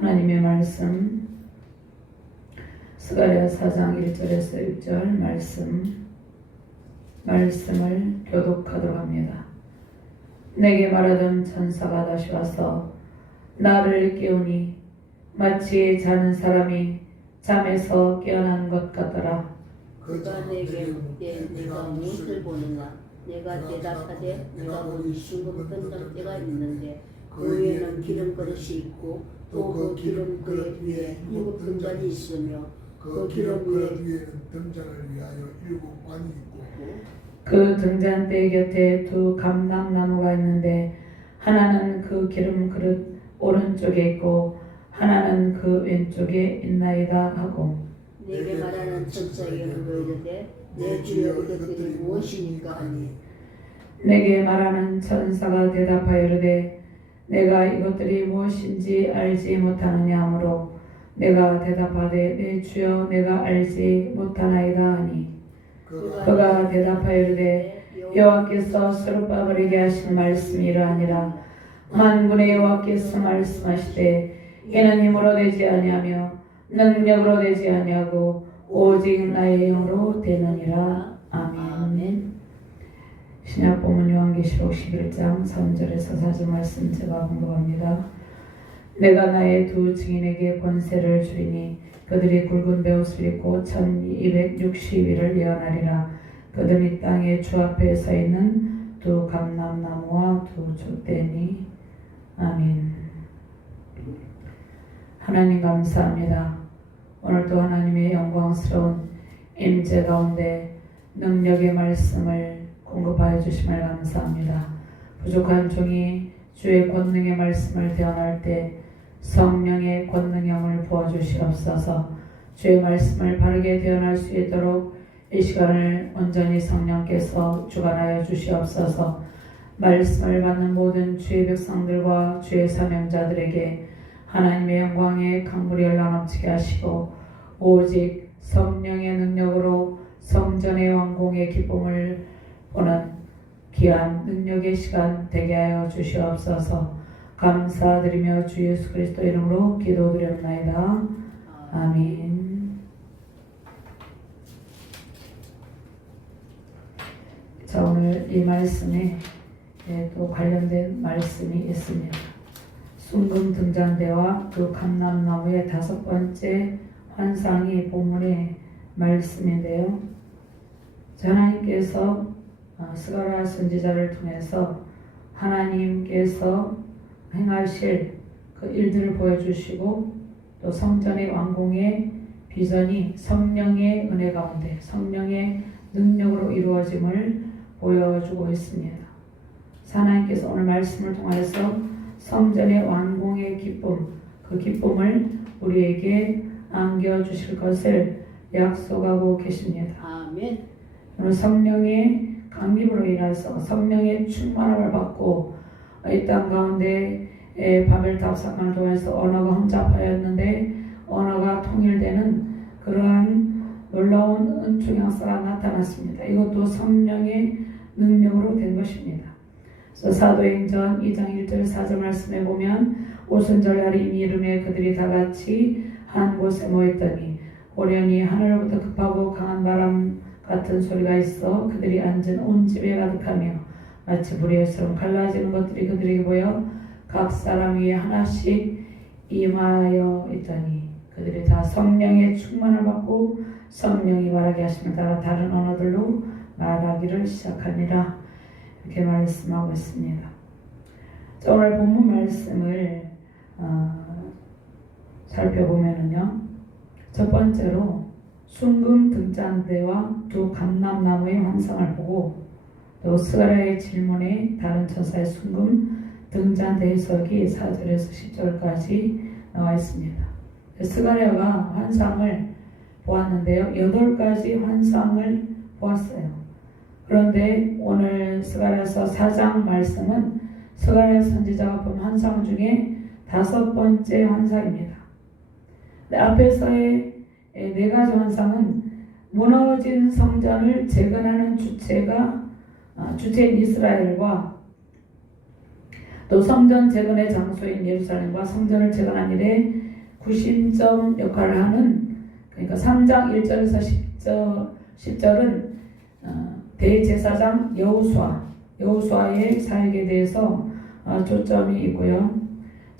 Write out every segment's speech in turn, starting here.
하나님의 말씀 스가랴 4장 1절에서 6절 말씀을 교독하도록 합니다. 내게 말하던 천사가 다시 와서 나를 깨우니 마치 자는 사람이 잠에서 깨어난 것 같더라. 그가 내게 묻되 내가 무엇을 보느냐? 내가 대답하되 내가 보니 순금 던전 때가 있는데 그 위에는 기름 그릇이 있고 또 그 기름 그릇 위에 7 등잔이 있으며 그 기름 위에는 등잔을 위하여 7 관이 있고 그 등잔대 곁에 2 감람나무가 있는데 하나는 그 기름 그릇 오른쪽에 있고 하나는 그 왼쪽에 있나이다 하고 내게 말하는 천사에게 물으되 내 주여 이것들이 무엇이니까 하니 내게 말하는 천사가 대답하여 이르되 내가 이것들이 무엇인지 알지 못하느냐 하므로 내가 대답하되 내 주여 내가 알지 못하나이다 하니 그가 대답하여 이르되 여호와께서 스룹바벨에게 하신 말씀이 이러하니라. 만군의 여호와께서 말씀하시되 이는 힘으로 되지 아니하며 능력으로 되지 아니하고 오직 나의 영으로 되느니라. 아멘. 신약 본문 요한계시록 11장 3절에서 4절 말씀 제가 공부합니다. 내가 나의 2 증인에게 권세를 주리니 그들이 굵은 베옷을 입고 1260일을 예언하리라. 그들이 땅의 주 앞에 서 있는 2 감람나무와 2 촛대니. 아멘. 하나님 감사합니다. 오늘도 하나님의 영광스러운 임재 가운데 능력의 말씀을 공급하여 주심을 감사합니다. 부족한 종이 주의 권능의 말씀을 대언할 때 성령의 권능형을 부어주시옵소서. 주의 말씀을 바르게 대언할 수 있도록 이 시간을 온전히 성령께서 주관하여 주시옵소서. 말씀을 받는 모든 주의 백성들과 주의 사명자들에게 하나님의 영광의 강물이 흘러넘치게 하시고 오직 성령의 능력으로 성전의 왕궁의 기쁨을 보는 귀한 능력의 시간 되게 하여 주시옵소서. 감사드리며 주 예수 그리스도 이름으로 기도드렸나이다. 아멘. 자, 오늘 이 말씀에 또 관련된 말씀이 있습니다. 순금 등잔대와 그 감람나무의 5번째 환상이 본문의 말씀인데요. 하나님께서 스가랴 선지자를 통해서 하나님께서 행하실 그 일들을 보여주시고 또 성전의 왕궁의 비전이 성령의 은혜 가운데 성령의 능력으로 이루어짐을 보여주고 있습니다. 하나님께서 오늘 말씀을 통해서 성전의 왕궁의 기쁨, 그 기쁨을 우리에게 안겨주실 것을 약속하고 계십니다. 아멘. 오늘 성령의 강림으로 인해서 성령의 충만함을 받고 이 땅 가운데 바벨탑 사건을 통해서 언어가 혼잡하였는데 언어가 통일되는 그러한 놀라운 은총 역사가 나타났습니다. 이것도 성령의 능력으로 된 것입니다. 그래서 사도행전 2장 1절 4절 말씀에 보면 오순절날이 이름에 그들이 다 같이 한 곳에 모였더니 호련히 하늘로부터 급하고 강한 바람 같은 소리가 있어 그들이 앉은 온 집에 가득하며 마치 불의처럼 갈라지는 것들이 그들에게 보여 각 사람 위에 하나씩 임하여 있더니 그들이 다 성령의 충만을 받고 성령이 말하게 하심을 따라 다른 언어들로 말하기를 시작하니라. 이렇게 말씀하고 있습니다. 자, 오늘 본문 말씀을 살펴보면은요, 첫 번째로 순금 등잔대와 2 감람나무의 환상을 보고 또 스가랴의 질문에 다른 천사의 순금 등잔대 해석이 4절에서 10절까지 나와 있습니다. 스가랴가 환상을 보았는데요, 8가지 환상을 보았어요. 그런데 오늘 스가랴서 4장 말씀은 스가랴 선지자가 본 환상 중에 5번째 환상입니다. 앞에서의 4가지 환상은 무너진 성전을 재건하는 주체인 이스라엘과 또 성전 재건의 장소인 예루살렘과 성전을 재건한 일에 구심점 역할을 하는, 그러니까 3장 1절에서 10절은 대제사장 여호수아의 사역에 대해서 초점이 있고요.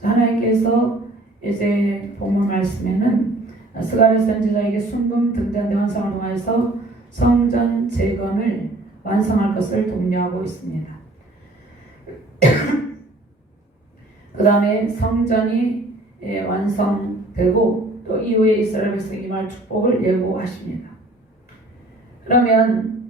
하나님께서 이제 본문 말씀에는 스가랴 선지자에게 순금 등잔대 환상을 통해서 성전 재건을 완성할 것을 독려하고 있습니다. 그 다음에 성전이 완성되고 또 이후에 이스라엘 백성이 임할 축복을 예고하십니다. 그러면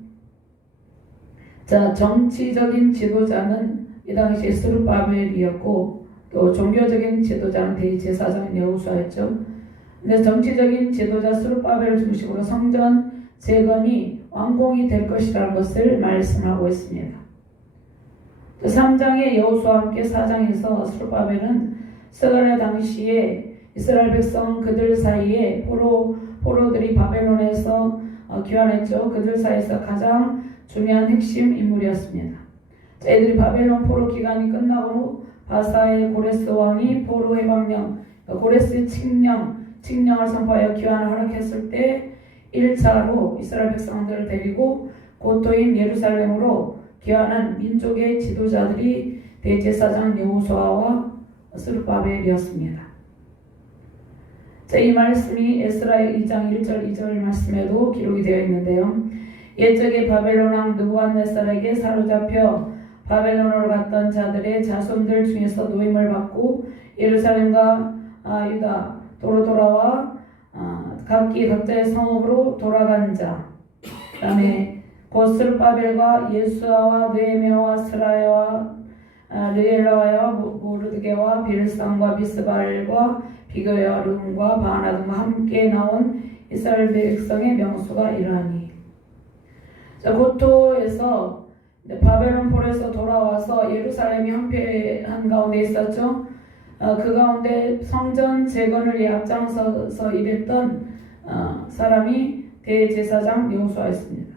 정치적인 지도자는 이 당시에 스룹바벨이었고 또 종교적인 지도자는 대제사장 여호수아였죠. 근데 정치적인 지도자 스룹바벨을 중심으로 성전 재건이 완공이 될 것이라는 것을 말씀하고 있습니다. 3장의 여호수아와 함께 4장에서 스룹바벨은 스가랴 당시에 이스라엘 백성 그들 사이에 포로들이 바벨론에서 귀환했죠. 그들 사이에서 가장 중요한 핵심 인물이었습니다. 이들이 바벨론 포로 기간이 끝나고 바사의 고레스 왕이 포로 해방령, 고레스 칙령을 선포하여 귀환을 허락했을 때 1차로 이스라엘 백성들을 데리고 고토인 예루살렘으로 귀환한 민족의 지도자들이 대제사장 여호수아와 스룹바벨이었습니다. 이 말씀이 에스라의 2장 1절 2절 말씀에도 기록이 되어 있는데요. 옛적에 바벨론 왕 느부갓네살에게 사로잡혀 바벨론으로 갔던 자들의 자손들 중에서 노임을 받고 예루살렘과 유다 도로 돌아와 각기 각자의 성읍으로 돌아간 자, 그 다음에 곧 스룹바벨과 예수아와 느헤미야와 스라야와 르엘라와 모르드게와 빌상과 비스발과 비교와 rum과 바하나 등과 함께 나온 이스라엘 백성의 명수가 이러하니. 고토에서 바벨론 포로에서 돌아와서 예루살렘이 한패한 가운데 있었죠. 그 가운데 성전 재건을 앞장서서 일했던 사람이 대제사장 여호수아였습니다.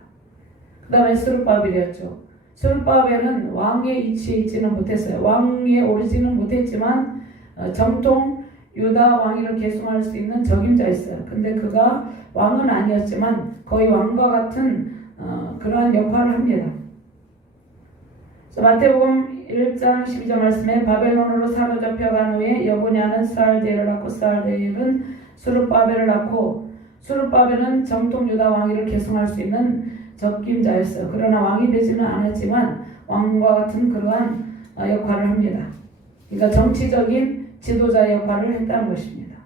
그 다음에 스룹바벨이었죠. 스룹바벨은 왕의 위치에 있지는 못했어요. 왕위에 오르지는 못했지만 정통 유다 왕위를 계승할 수 있는 적임자였어요. 근데 그가 왕은 아니었지만 거의 왕과 같은 그러한 역할을 합니다. 마태복음 1장 12절 말씀에 바벨론으로 사로잡혀간 후에 여고냐는 스알데엘을 낳고 스알데엘은 스룹바벨을 낳고 스룹바벨은 정통 유다 왕위를 계승할 수 있는 적임자였어요. 그러나 왕이 되지는 않았지만 왕과 같은 그러한 역할을 합니다. 그러니까 정치적인 지도자의 역할을 했다는 것입니다.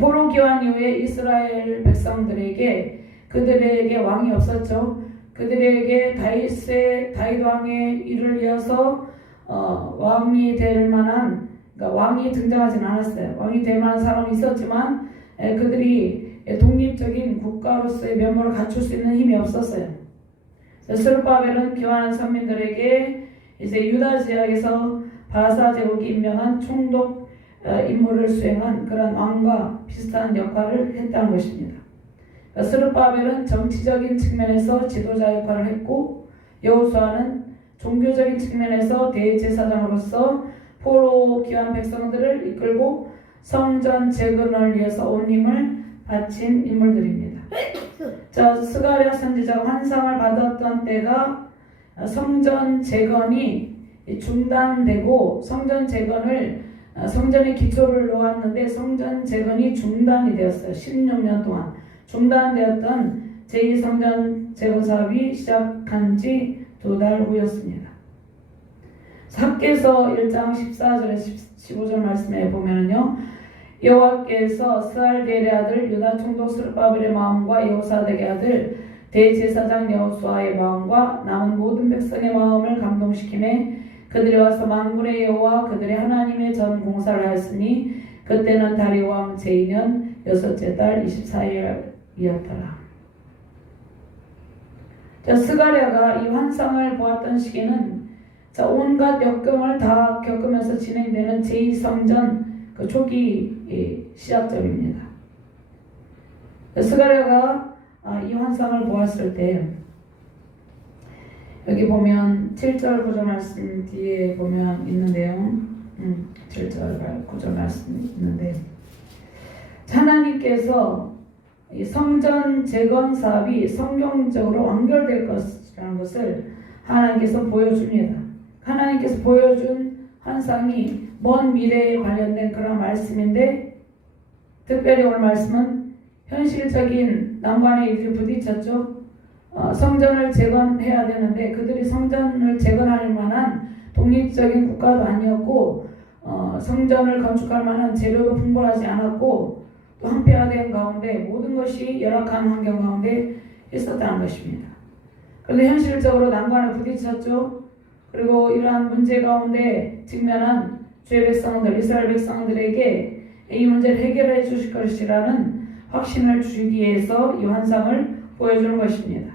포로 귀환 이후에 이스라엘 백성들에게 그들에게 왕이 없었죠. 그들에게 다윗 왕의 일을 이어서 왕이 될 만한, 그러니까 왕이 등장하진 않았어요. 왕이 될 만한 사람이 있었지만 그들이 독립적인 국가로서의 면모를 갖출 수 있는 힘이 없었어요. 스룹바벨은 귀환한 선민들에게 이제 유다 지역에서 바사 제국이 임명한 총독 임무를 수행한 그런 왕과 비슷한 역할을 했다는 것입니다. 스룹바벨은 정치적인 측면에서 지도자 역할을 했고 여호수아는 종교적인 측면에서 대제사장으로서 포로 귀환 백성들을 이끌고 성전 재건을 위해서 온 힘을 바친 인물들입니다. 스가랴 선지자가 환상을 받았던 때가 성전 재건이 중단되고 성전의 기초를 놓았는데 성전 재건이 중단이 되었어요. 16년 동안 중단되었던 제2성전 재건 사업이 시작한 지 2달 후였습니다. 학개서 1장 14절에서 15절 말씀에 보면요, 여호와께서 스알데엘의 아들 유다 총독 스룹바벨의 마음과 여호사덱의 아들 대제사장 여호수아의 마음과 남은 모든 백성의 마음을 감동시키매 그들이 와서 만군의 여호와 그들의 하나님의 전 공사를 하였으니 그때는 다리오 왕 제2년 6째 달 24일이었더라. 스가랴가 이 환상을 보았던 시기는 온갖 역경을 다 겪으면서 진행되는 제2성전 그 초기 시작점입니다. 스가랴가 이 환상을 보았을 때 여기 보면 7절 9절 말씀 뒤에 보면 있는데요. 7절 9절 말씀 있는데 하나님께서 이 성전 재건 사업이 성경적으로 완결될 것이라는 것을 하나님께서 보여줍니다. 하나님께서 보여준 환상이 먼 미래에 관련된 그런 말씀인데, 특별히 오늘 말씀은 현실적인 난관에 이들이 부딪혔죠. 성전을 재건해야 되는데 그들이 성전을 재건할 만한 독립적인 국가도 아니었고, 성전을 건축할 만한 재료도 풍부하지 않았고, 또 한패화된 가운데 모든 것이 열악한 환경 가운데 있었다는 것입니다. 그런데 현실적으로 난관에 부딪혔죠. 그리고 이러한 문제 가운데 직면한 주의 백성들, 이스라엘 백성들에게 이 문제를 해결해 주실 것이라는 확신을 주기 위해서 이 환상을 보여주는 것입니다.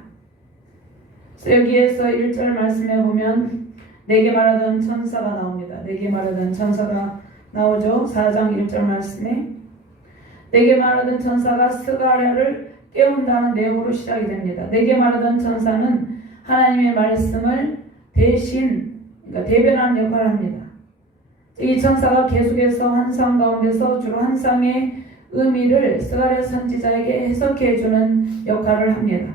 그래서 여기에서 1절 말씀에 보면 내게 말하던 천사가 나옵니다. 내게 말하던 천사가 나오죠. 4장 1절 말씀에 내게 말하던 천사가 스가랴를 깨운다는 내용으로 시작이 됩니다. 내게 말하던 천사는 하나님의 말씀을 대신, 그러니까 대변하는 역할을 합니다. 이 천사가 계속해서 환상 가운데서 주로 환상의 의미를 스가랴 선지자에게 해석해 주는 역할을 합니다.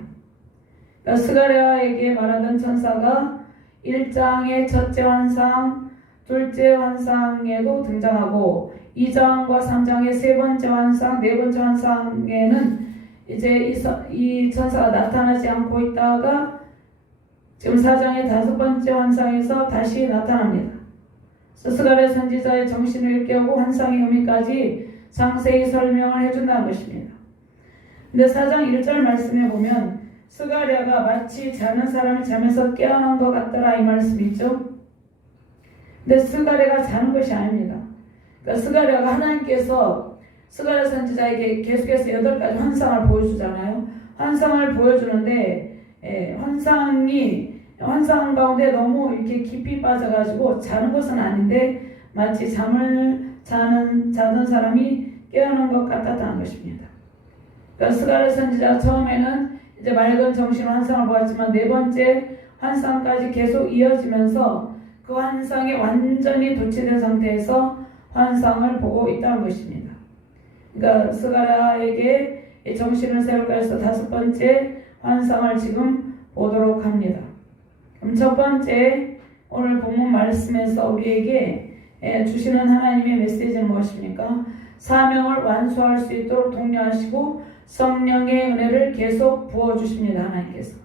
그러니까 스가랴에게 말하던 천사가 1장의 첫째 환상, 둘째 환상에도 등장하고 2장과 3장의 세 번째 환상, 네 번째 환상에는 이제 이 천사가 나타나지 않고 있다가 지금 4장의 다섯 번째 환상에서 다시 나타납니다. 스가랴 선지자의 정신을 일깨우고 환상의 의미까지 상세히 설명을 해준다는 것입니다. 근데 4장 1절 말씀에 보면 스가랴가 마치 자는 사람이 잠에서 깨어난 것 같더라 이 말씀이 있죠. 근데 스가랴가 자는 것이 아닙니다. 그러니까 스가랴가 하나님께서 스가랴 선지자에게 계속해서 8가지 환상을 보여주잖아요. 환상을 보여주는데 환상 가운데 너무 이렇게 깊이 빠져가지고 자는 것은 아닌데 마치 잠을 자던 사람이 깨어난 것 같았다는 것입니다. 그러니까 스가랴 선지자 처음에는 이제 맑은 정신으로 환상을 보았지만 네 번째 환상까지 계속 이어지면서 그 환상에 완전히 도취된 상태에서 환상을 보고 있다는 것입니다. 그러니까 스가랴에게 정신을 세울까 해서 다섯 번째 환상을 지금 보도록 합니다. 그럼 첫 번째 오늘 본문 말씀에서 우리에게 주시는 하나님의 메시지는 무엇입니까? 사명을 완수할 수 있도록 독려하시고 성령의 은혜를 계속 부어주십니다. 하나님께서.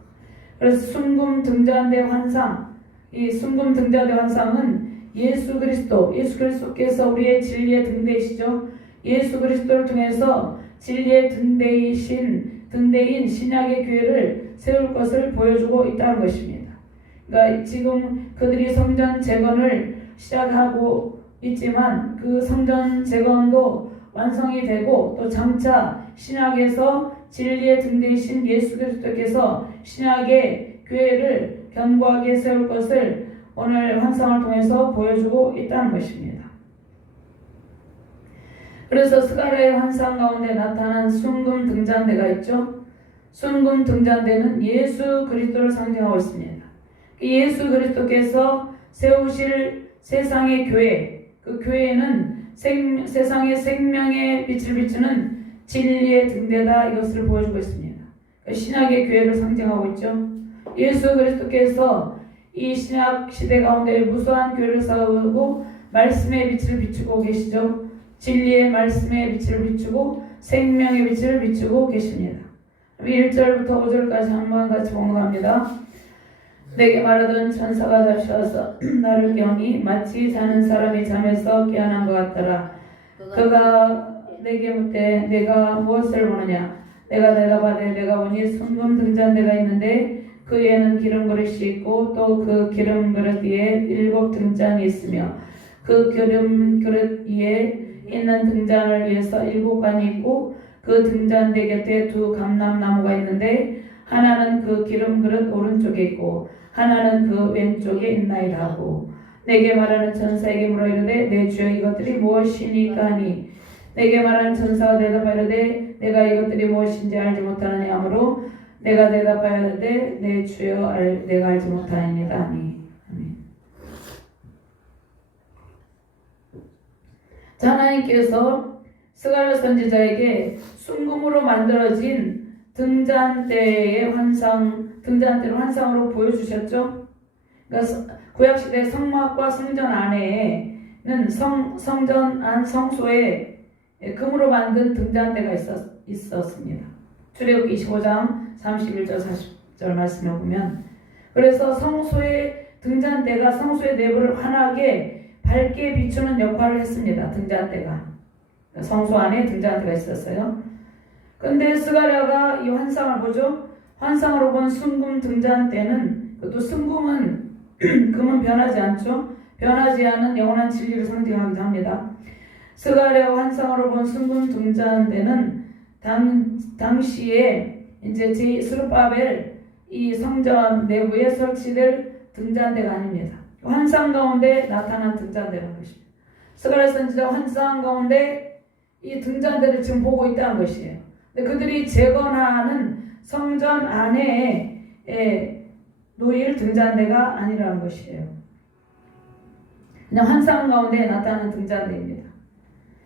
그래서 순금 등잔대 환상, 이 순금 등잔대 환상은 예수 그리스도께서 우리의 진리의 등대이시죠. 예수 그리스도를 통해서 진리의 등대인 신약의 교회를 세울 것을 보여주고 있다는 것입니다. 그러니까 지금 그들이 성전 재건을 시작하고 있지만 그 성전 재건도 완성이 되고 또 장차 신약에서 진리의 등대이신 예수 그리스도께서 신약의 교회를 견고하게 세울 것을 오늘 환상을 통해서 보여주고 있다는 것입니다. 그래서 스가랴의 환상 가운데 나타난 순금 등잔대가 있죠. 순금 등잔대는 예수 그리스도를 상징하고 있습니다. 예수 그리스도께서 세우실 세상의 교회, 그 교회는 세상의 생명의 빛을 비추는 진리의 등대다 이것을 보여주고 있습니다. 신약의 교회를 상징하고 있죠. 예수 그리스도께서 이 신약 시대 가운데 무수한 교회를 세우고 말씀의 빛을 비추고 계시죠. 진리의 말씀의 빛을 비추고 생명의 빛을 비추고 계십니다. 1절부터 5절까지 한번 같이 봉독합니다. 내게 말하던 천사가 다시 와서 나를 깨우니 마치 자는 사람이 잠에서 깨어난 것 같더라. 그가 내게 묻되 내가 무엇을 보느냐? 내가 대답하되 내가 보니 순금 등잔대가 있는데 그 위에는 기름 그릇이 있고 또 그 기름 그릇 위에 7 등잔이 있으며 그 기름 그릇 위에 있는 등잔을 위해서 7관이 있고 그 등잔대 곁에 2 감람나무가 있는데 하나는 그 기름 그릇 오른쪽에 있고 하나는 그 왼쪽에 있나이다 하고 내게 말하는 천사에게 물어 이르되 내 주여 이것들이 무엇이니까 하니 내게 말하는 천사가 대답하이르되 내가 이것들이 무엇인지 알지 못하느니 하므로 내가 대답하였는데 내 주여 내가 알지 못하느니라 하니. 자, 하나님께서 스가랴 선지자에게 순금으로 만들어진 등잔대의 등잔대를 환상으로 보여주셨죠. 그러니까 구약시대 성막과 성전 안에는 성전 안 성소에 금으로 만든 등잔대가 있었습니다. 출애굽기 25장 31절 40절 말씀을 보면, 그래서 성소의 등잔대가 성소의 내부를 환하게 밝게 비추는 역할을 했습니다. 등잔대가 성소 안에 등잔대가 있었어요. 근데 스가랴가 이 환상을 보죠. 환상으로 본 순금 등잔대는, 또 순금은 금은 변하지 않죠. 변하지 않은 영원한 진리를 상징하기도 합니다. 스가랴가 환상으로 본 순금 등잔대는 당시에 이제 스룹바벨 이 성전 내부에 설치될 등잔대가 아닙니다. 환상 가운데 나타난 등잔대라는 것입니다. 스가랴 선지자가 환상 가운데 이 등잔대를 지금 보고 있다는 것이에요. 근데 그들이 재건하는 성전 안에 놓일 등잔대가 아니라는 것이에요. 그냥 환상 가운데 나타나는 등잔대입니다.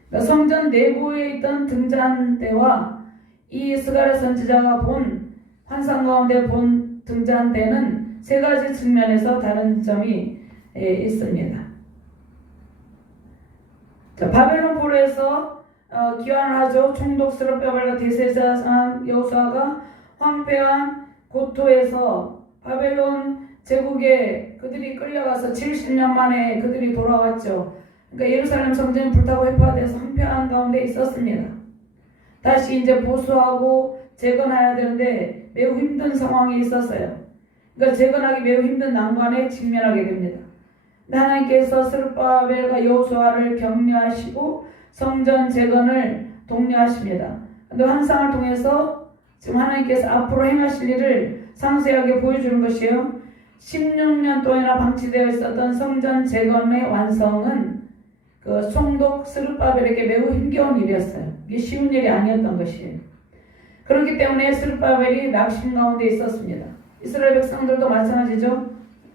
그러니까 성전 내부에 있던 등잔대와 이 스가랴 선지자가 본 환상 가운데 본 등잔대는 세 가지 측면에서 다른 점이 있습니다. 자, 바벨론 포로에서 귀환을 하죠. 총독 스룹바벨과 대제사장 여호수아가 황폐한 고토에서 바벨론 제국에 그들이 끌려가서 70년 만에 그들이 돌아왔죠. 그러니까 예루살렘 성전이 불타고 회파돼서 황폐한 가운데 있었습니다. 다시 이제 보수하고 재건해야 되는데 매우 힘든 상황이 있었어요. 그러니까 재건하기 매우 힘든 난관에 직면하게 됩니다. 하나님께서 스룹바벨과 여호수아를 격려하시고 성전 재건을 독려하십니다. 근데 환상을 통해서 지금 하나님께서 앞으로 행하실 일을 상세하게 보여주는 것이에요. 16년 동안이나 방치되어 있었던 성전 재건의 완성은 그 총독 스룹바벨에게 매우 힘겨운 일이었어요. 이게 쉬운 일이 아니었던 것이에요. 그렇기 때문에 스룹바벨이 낙심 가운데 있었습니다. 이스라엘 백성들도 마찬가지죠.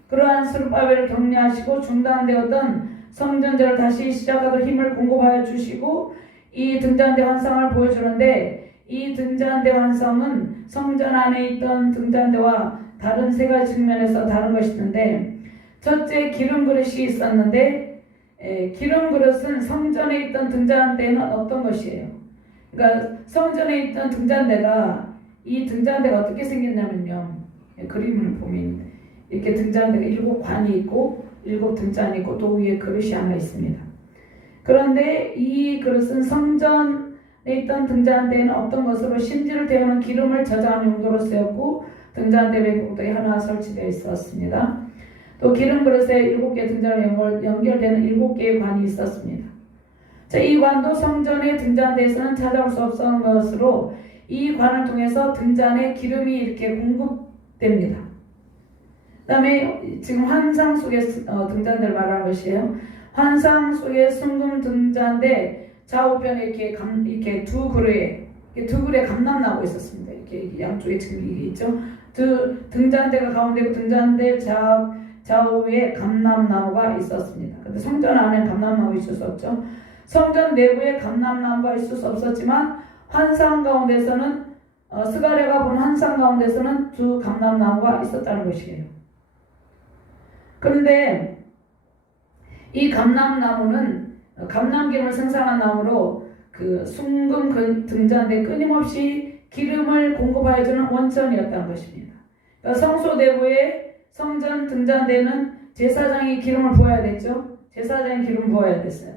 그러한 스룹바벨을 격려하시고 중단되었던 성전제를 다시 시작하도록 힘을 공급하여 주시고 이 등잔대 환상을 보여주는데, 이 등잔대 환상은 성전 안에 있던 등잔대와 다른 세 가지 측면에서 다른 것이었는데, 첫째 기름 그릇이 있었는데 기름 그릇은 성전에 있던 등잔대는 어떤 것이에요? 그러니까 성전에 있던 등잔대가, 이 등잔대가 어떻게 생겼냐면요, 그림을 보면 이렇게 등잔대가 7관이 있고 7등잔이 있고 또 위에 그릇이 하나 있습니다. 그런데 이 그릇은 성전에 있던 등잔대는 어떤 것으로 심지를 태우는 기름을 저장하는 용도로 쓰였고 등잔대 외국도에 하나 설치되어 있었습니다. 또 기름 그릇에 7개 등잔으로 연결되는 7개의 관이 있었습니다. 자, 이 관도 성전의 등잔대에서는 찾아올 수 없었던 것으로 이 관을 통해서 등잔에 기름이 이렇게 공급됩니다. 그 다음에 지금 환상 속의 등잔대를 말하는 것이에요. 환상 속의 순금 등잔대 좌우편에 이렇게 두 그루에 감람나고 있었습니다. 이렇게 양쪽에 지금 이게 있죠. 등잔대가 가운데고 등잔대 좌우에 감람나무가 있었습니다. 근데 성전 안에 감람나무 있을 수 없죠. 성전 내부에 감람나무가 있을 수 없었지만 환상 가운데서는 스가랴가 본 환상 가운데서는 두 감람나무가 있었다는 것이에요. 그런데 이 감람나무는 감람기름을 생산한 나무로 그 순금 등잔대에 끊임없이 기름을 공급하여 주는 원천이었다는 것입니다. 그러니까 성소 내부에 성전 등잔대는 제사장이 기름을 부어야 됐죠. 제사장이 기름 부어야 됐어요.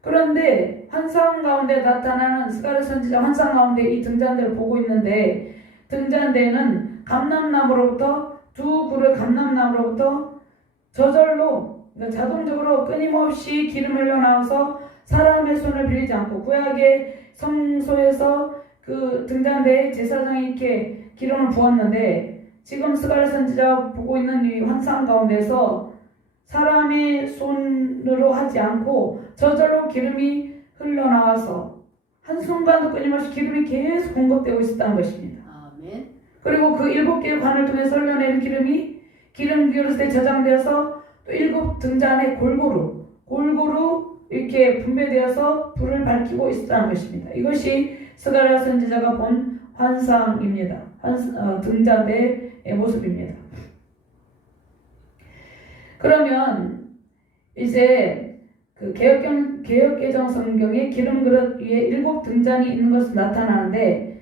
그런데 환상 가운데 나타나는 스가랴 선지자 환상 가운데 이 등잔대를 보고 있는데, 등잔대는 감람나무로부터 두 그루 감람나무로부터 저절로, 그러니까 자동적으로 끊임없이 기름이 흘러나와서 사람의 손을 빌리지 않고, 구약의 성소에서 그 등잔대에 제사장이 이렇게 기름을 부었는데, 지금 스가랴 선지자가 보고 있는 이 환상 가운데서 사람의 손으로 하지 않고 저절로 기름이 흘러나와서 한순간도 끊임없이 기름이 계속 공급되고 있었다는 것입니다. 아멘. 그리고 그 7개의 관을 통해서 흘러내린 기름이 기름 그릇에 저장되어서 또 7 등잔에 골고루 이렇게 분배되어서 불을 밝히고 있었다는 것입니다. 이것이 스가랴 선지자가 본 환상입니다. 등잔대의 모습입니다. 그러면 이제 그 개역개정 성경에 기름 그릇 위에 7 등잔이 있는 것으로 나타나는데,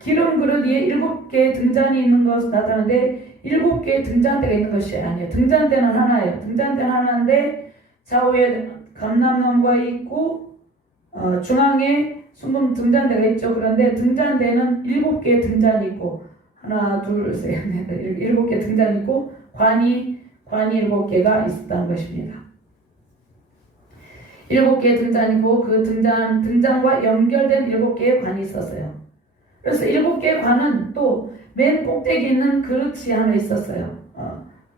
기름 그릇 위에 7개의 등잔이 있는 것으로 나타나는데 7개의 등잔대가 있는 것이 아니에요. 등잔대는 하나예요. 등잔대는 하나인데 좌우에 감람나무가 있고 중앙에 순금 등잔대가 있죠. 그런데 등잔대는 7개의 등잔이 있고 하나, 둘, 셋, 넷, 7개 등잔이 있고 관이 7개가 있었다는 것입니다. 7개의 등잔이 있고 그 등잔과 연결된 7개의 관이 있었어요. 그래서 7개의 관은 또 맨 꼭대기 있는 그릇이 하나 있었어요.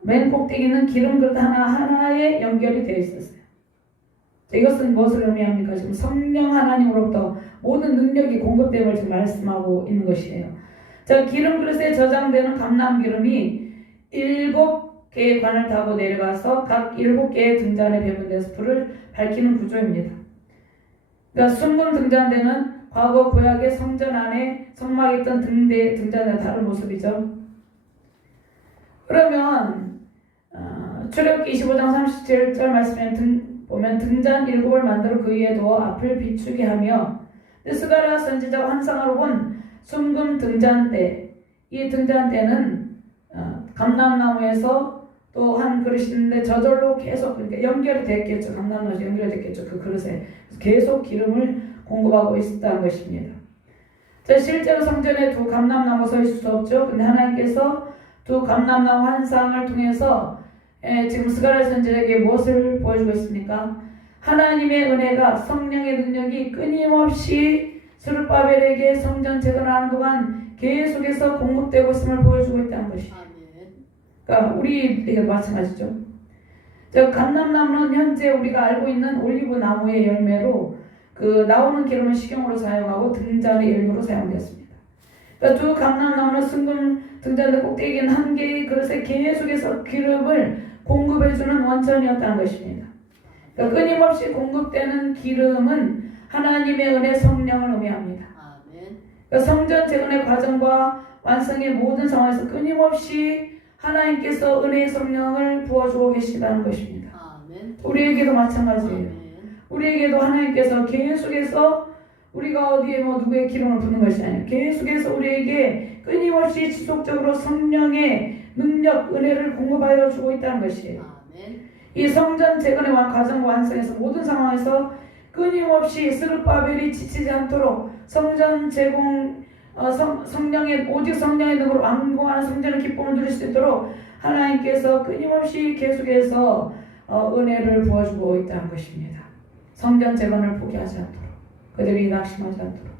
맨 꼭대기 있는 기름 그릇 하나에 연결이 되어 있었어요. 이것은 무엇을 의미합니까? 지금 성령 하나님으로부터 모든 능력이 공급됨을 지금 말씀하고 있는 것이에요. 자, 기름 그릇에 저장되는 감람 기름이 7개의 관을 타고 내려가서 각 7개의 등잔에 배분돼서 불을 밝히는 구조입니다. 그러니까 순금 등잔대는 과거 구약의 성전 안에 성막에 있던 등잔대와 다른 모습이죠. 그러면 출애굽기 25장 37절 말씀에 보면 등잔 7을 만들어 그 위에 두어 앞을 비추게 하며, 스가랴 선지자가 환상으로 본 순금 등잔대, 이 등잔대는 감람나무에서 또 한 그릇이 있는데 저절로 계속 연결이 됐겠죠. 감람나무에서 연결이 됐겠죠. 그 그릇에 계속 기름을 공급하고 있었다는 것입니다. 자, 실제로 성전에 2 감람나무 서 있을 수 없죠. 근데 하나님께서 2 감람나무 환상을 통해서 지금 스가랴 선지자에게 무엇을 보여주고 있습니까? 하나님의 은혜가, 성령의 능력이 끊임없이 스룹바벨에게 성전 재건하는 동안 계속해서 공급되고 있음을 보여주고 있다는 것이죠. 그러니까 우리에게 마찬가지죠. 저 감람나무는 현재 우리가 알고 있는 올리브 나무의 열매로 그 나오는 기름은 식용으로 사용하고 등잔의 일부로 사용되었습니다. 그러니까 2 감람나무는 순금 등잔대 꼭대기 있는 한 개의 그릇에 계속해서 기름을 공급해주는 원천이었다는 것입니다. 그러니까 끊임없이 공급되는 기름은 하나님의 은혜, 성령을 의미합니다. 그러니까 성전 재건의 과정과 완성의 모든 상황에서 끊임없이 하나님께서 은혜의 성령을 부어주고 계시다는 것입니다. 우리에게도 마찬가지예요. 우리에게도 하나님께서 계속해서 우리가 어디에 누구의 기름을 붓는 것이 아니에요. 계속해서 우리에게 끊임없이 지속적으로 성령의 능력, 은혜를 공급하여 주고 있다는 것이에요. 이 성전 재건의 과정 완성에서 모든 상황에서 끊임없이 스룹바벨이 지치지 않도록 성전 제공, 오직 성령의 능으로 완공하는 성전의 기쁨을 누릴 수 있도록 하나님께서 끊임없이 계속해서 은혜를 부어주고 있다는 것입니다. 성전 재건을 포기하지 않도록, 그들이 낙심하지 않도록,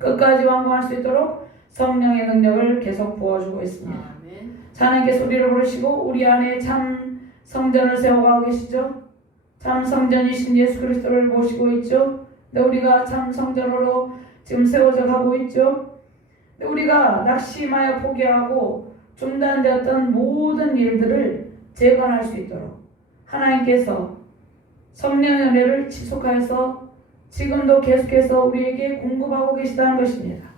끝까지 완공할 수 있도록 성령의 능력을 계속 부어주고 있습니다. 하나님께서 우리를 부르시고 우리 안에 참 성전을 세워가고 계시죠. 참 성전이신 예수 그리스도를 모시고 있죠. 근데 우리가 참 성전으로 지금 세워져 가고 있죠. 근데 우리가 낙심하여 포기하고 중단되었던 모든 일들을 재건할 수 있도록 하나님께서 성령의 은혜를 지속하여서 지금도 계속해서 우리에게 공급하고 계시다는 것입니다.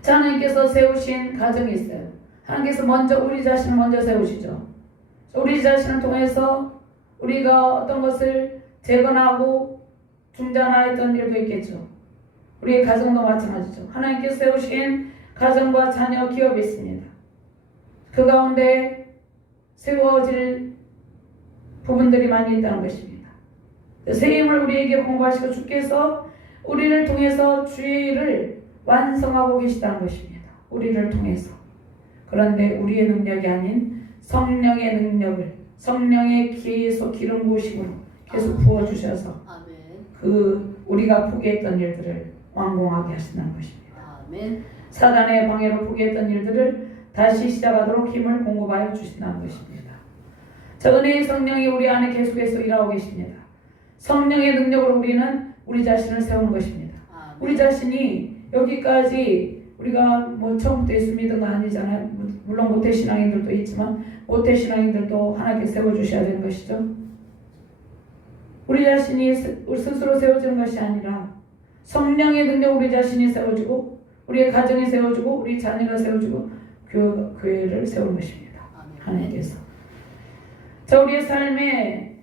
자, 하나님께서 세우신 가정이 있어요. 하나님께서 먼저 우리 자신을 먼저 세우시죠. 우리 자신을 통해서 우리가 어떤 것을 재건하고 중단하였던 일도 있겠죠. 우리의 가정도 마찬가지죠. 하나님께서 세우신 가정과 자녀, 기업이 있습니다. 그 가운데 세워질 부분들이 많이 있다는 것입니다. 새 힘을 우리에게 공부하시고 주께서 우리를 통해서 주의 일을 완성하고 계시다는 것입니다. 우리를 통해서. 그런데 우리의 능력이 아닌 성령의 능력을, 성령의 계속 기름 부으심으로 계속 부어주셔서 그 우리가 포기했던 일들을 완공하게 하신다는 것입니다. 사단의 방해로 포기했던 일들을 다시 시작하도록 힘을 공급하여 주신다는 것입니다. 자, 은혜의 성령이 우리 안에 계속해서 일하고 계십니다. 성령의 능력으로 우리는 우리 자신을 세우는 것입니다. 우리 자신이 여기까지 우리가 처음부터 예수 믿은 건 아니잖아요. 물론 모태신앙인들도 있지만 모태신앙인들도 하나님께 세워주셔야 되는 것이죠. 우리 자신이 스스로 세워지는 것이 아니라 성령의 능력 우리 자신이 세워지고 우리의 가정이 세워지고 우리 자녀가 세워지고 교회를 세우는 것입니다. 하나님께서. 자, 우리의 삶에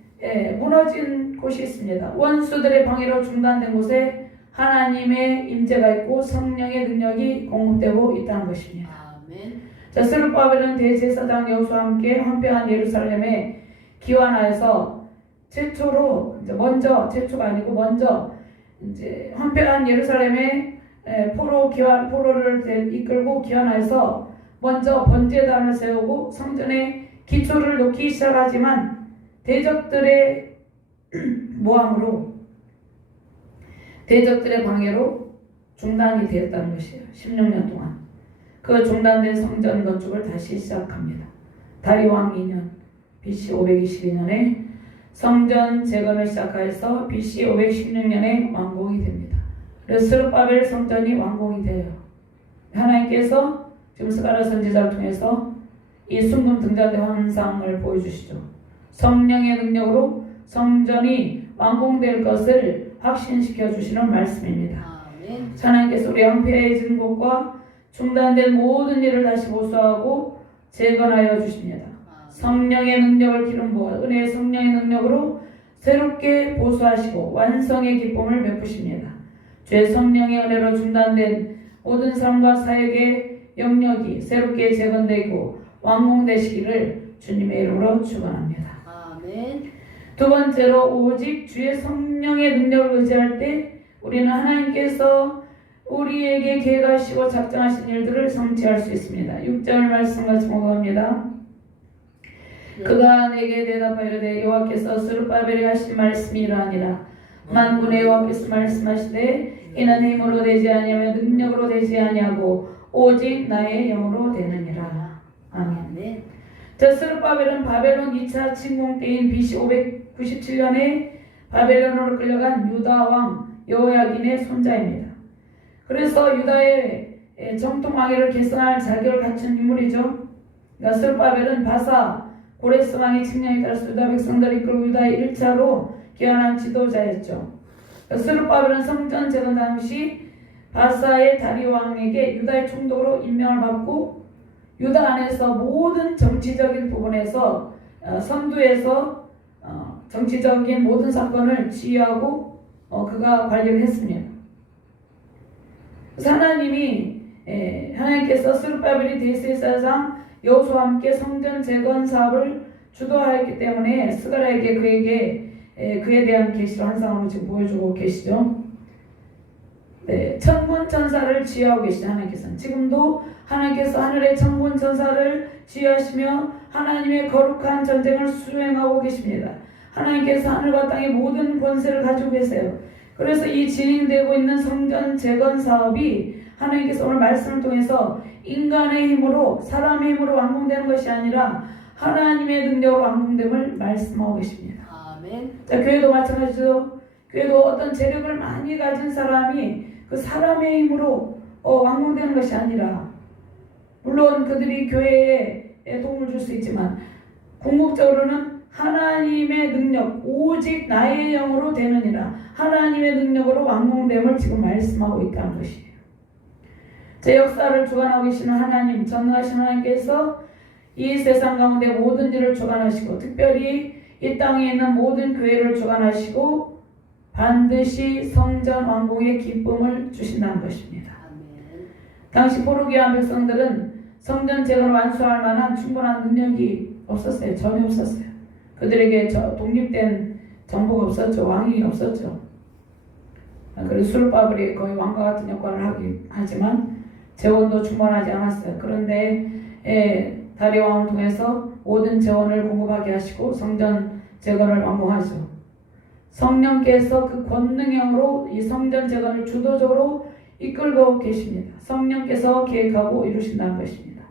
무너진 곳이 있습니다. 원수들의 방해로 중단된 곳에 하나님의 임재가 있고 성령의 능력이 공급되고 있다는 것입니다. 아멘. 자, 스룹바벨은 대제사장 여호수아와 함께 황폐한 예루살렘에 기환하여서 최초가 아니고 이제 황폐한 예루살렘에 포로를 이끌고 기환하여서 먼저 번제단을 세우고 성전에 기초를 놓기 시작하지만 대적들의 모함으로 대적들의 방해로 중단이 되었다는 것이에요. 16년 동안 그 중단된 성전 건축을 다시 시작합니다. 다리왕 2년 BC 522년에 성전 재건을 시작하여서 BC 516년에 완공이 됩니다. 그래서 스룹바벨 성전이 완공이 돼요. 하나님께서 지금 스가랴 선지자를 통해서 이 순금 등잔대 환상을 보여주시죠. 성령의 능력으로 성전이 완공될 것을 확신시켜 주시는 말씀입니다. 아멘. 하나님께서 우리 황폐해진 곳과 중단된 모든 일을 다시 보수하고 재건하여 주십니다. 성령의 능력을 기름 부어 은혜의 성령의 능력으로 새롭게 보수하시고 완성의 기쁨을 베푸십니다. 죄 성령의 은혜로 중단된 모든 삶과 사역의 영역이 새롭게 재건되고 완공되시기를 주님의 이름으로 축원합니다. 아멘. 두 번째로 오직 주의 성령의 능력을 의지할 때 우리는 하나님께서 우리에게 계획하시고 작정하신 일들을 성취할 수 있습니다. 6절 말씀 같이 공부합니다. 그가 내게 대답하여 이르되 여호와께서 스룹바벨이 하신 말씀이 이러하니라. 만군의 여호와께서 말씀하시되 이는 힘으로 되지 아니하며 능력으로 되지 아니하고 오직 나의 영으로 되느니라. 아멘. 저 스룹바벨은 바벨론 2차 침공 때인 BC 597년에 바벨론으로 끌려간 유다 왕 여호야긴의 손자입니다. 그래서 유다의 정통 왕위를 계승할 자격을 갖춘 인물이죠. 그러니까 스룹바벨은 바사 고레스 왕의 칙령에 따라서 유다 백성들을 이끌고 유다의 1차로 기원한 지도자였죠. 스룹바벨은 성전 재건 당시 바사의 다리 왕에게 유다의 총독으로 임명을 받고 유다 안에서 모든 정치적인 부분에서 선두에서 정치적인 모든 사건을 지휘하고 그가 관리를 했습니다. 그래서 하나님께서 스룹바벨이 대제사장 여호수아와 함께 성전 재건 사업을 주도하였기 때문에 스가랴에게 그에 대한 계시를 환상으로 지금 보여주고 계시죠. 네, 천군 천사를 지휘하고 계시죠. 하나님께서는 지금도 하나님께서 하늘의 천군 천사를 지휘하시며 하나님의 거룩한 전쟁을 수행하고 계십니다. 하나님께서 하늘과 땅의 모든 권세를 가지고 계세요. 그래서 이 진행되고 있는 성전 재건 사업이 하나님께서 오늘 말씀을 통해서 인간의 힘으로 사람의 힘으로 완공되는 것이 아니라 하나님의 능력으로 완공됨을 말씀하고 계십니다. 아멘. 자, 교회도 마찬가지죠. 교회도 어떤 재력을 많이 가진 사람이 그 사람의 힘으로 완공되는 것이 아니라 물론 그들이 교회에 도움을 줄 수 있지만 궁극적으로는 하나님의 능력 오직 나의 영으로 되느니라 하나님의 능력으로 완공됨을 지금 말씀하고 있다는 것이에요. 제 역사를 주관하고 계시는 하나님, 전능하신 하나님께서 이 세상 가운데 모든 일을 주관하시고 특별히 이 땅에 있는 모든 교회를 주관하시고 반드시 성전 완공의 기쁨을 주신다는 것입니다. 아멘. 당시 포르기아 백성들은 성전 재건을 완수할 만한 충분한 능력이 없었어요. 전혀 없었어요. 그들에게 독립된 정부가 없었죠. 왕이 없었죠. 그리고 스룹바벨이 거의 왕과 같은 역할을 하지만 재원도 충분하지 않았어요. 그런데 다리 왕을 통해서 모든 재원을 공급하게 하시고 성전 재건을 완공하죠. 성령께서 그 권능형으로 이 성전 재건을 주도적으로 이끌고 계십니다. 성령께서 계획하고 이루신다는 것입니다.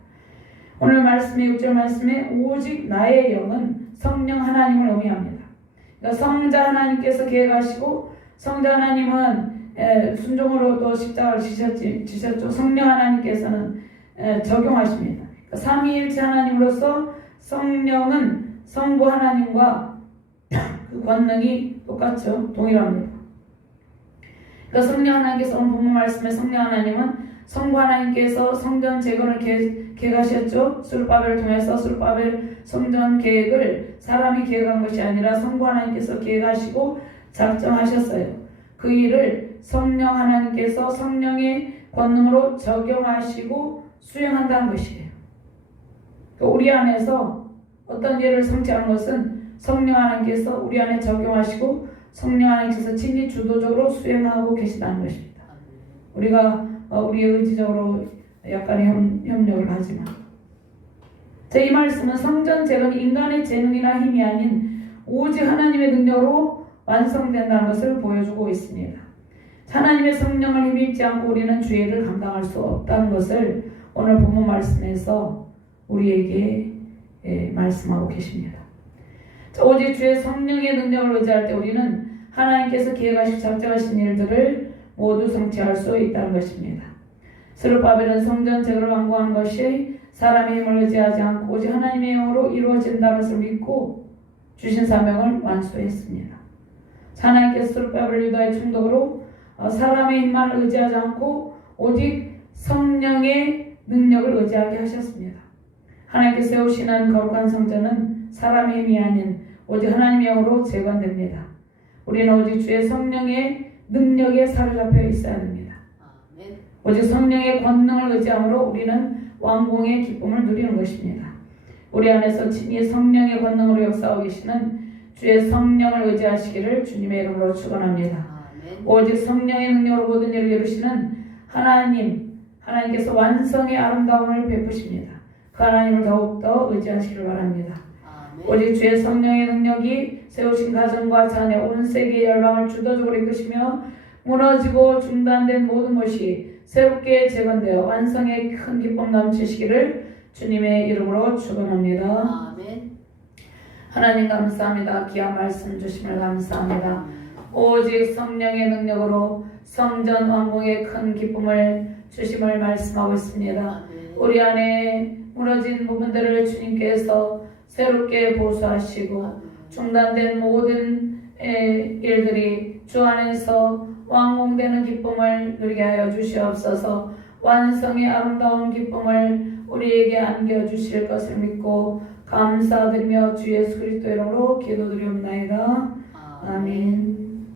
오늘 말씀의 6절 말씀에 오직 나의 영은 성령 하나님을 의미합니다. 그러니까 성자 하나님께서 계획하시고 성자 하나님은 순종으로 또 십자가를 지셨죠. 성령 하나님께서는 적용하십니다. 그러니까 삼위일체 하나님으로서 성령은 성부 하나님과 그 권능이 똑같죠? 동일합니다. 그러니까 성령 하나님께서 오늘 본문 말씀에 성령 하나님은 성부 하나님께서 성전 재건을 계획하셨죠. 수르바벨을 통해서 수르바벨 성전 계획을 사람이 계획한 것이 아니라 성부 하나님께서 계획하시고 작정하셨어요. 그 일을 성령 하나님께서 성령의 권능으로 적용하시고 수행한다는 것이에요. 우리 안에서 어떤 일을 성취하는 것은 성령 하나님께서 우리 안에 적용하시고 성령 하나님께서 친히 주도적으로 수행하고 계시다는 것입니다. 우리가 우리의 의지적으로 약간의 협력을 하지만 이 말씀은 성전 재건이 인간의 재능이나 힘이 아닌 오직 하나님의 능력으로 완성된다는 것을 보여주고 있습니다. 하나님의 성령을 힘입지 않고 우리는 죄를 감당할 수 없다는 것을 오늘 본문 말씀에서 우리에게 말씀하고 계십니다. 오직 주의 성령의 능력을 의지할 때 우리는 하나님께서 계획하시고 작정하신 일들을 모두 성취할 수 있다는 것입니다. 스룹바벨은 성전 재건을 완공한 것이 사람의 힘을 의지하지 않고 오직 하나님의 힘으로 이루어진다는 것을 믿고 주신 사명을 완수했습니다. 하나님께서 스룹바벨 유다의 충동으로 사람의 힘만 의지하지 않고 오직 성령의 능력을 의지하게 하셨습니다. 하나님께서 세우시는 거룩한 성전은 사람의 힘이 아닌 오직 하나님의 영으로 재건됩니다. 우리는 오직 주의 성령의 능력에 사로잡혀 있어야 됩니다. 오직 성령의 권능을 의지함으로 우리는 왕궁의 기쁨을 누리는 것입니다. 우리 안에서 친히 성령의 권능으로 역사하고 계시는 주의 성령을 의지하시기를 주님의 이름으로 축원합니다. 오직 성령의 능력으로 모든 일을 이루시는 하나님께서 완성의 아름다움을 베푸십니다. 그 하나님을 더욱더 의지하시기를 바랍니다. 오직 주의 성령의 능력이 세우신 가정과 자녀 온 세계의 열방을 주도적으로 이끄시며 무너지고 중단된 모든 것이 새롭게 재건되어 완성의 큰 기쁨 넘치시기를 주님의 이름으로 축원합니다. 하나님 감사합니다. 귀한 말씀 주심을 감사합니다. 오직 성령의 능력으로 성전 완공의 큰 기쁨을 주심을 말씀하고 있습니다. 우리 안에 무너진 부분들을 주님께서 새롭게 보수하시고 중단된 모든 일들이 주 안에서 완공되는 기쁨을 누리게 하여 주시옵소서. 완성의 아름다운 기쁨을 우리에게 안겨주실 것을 믿고 감사드리며 주 예수 그리스도 이름으로 기도드리옵나이다. 아멘.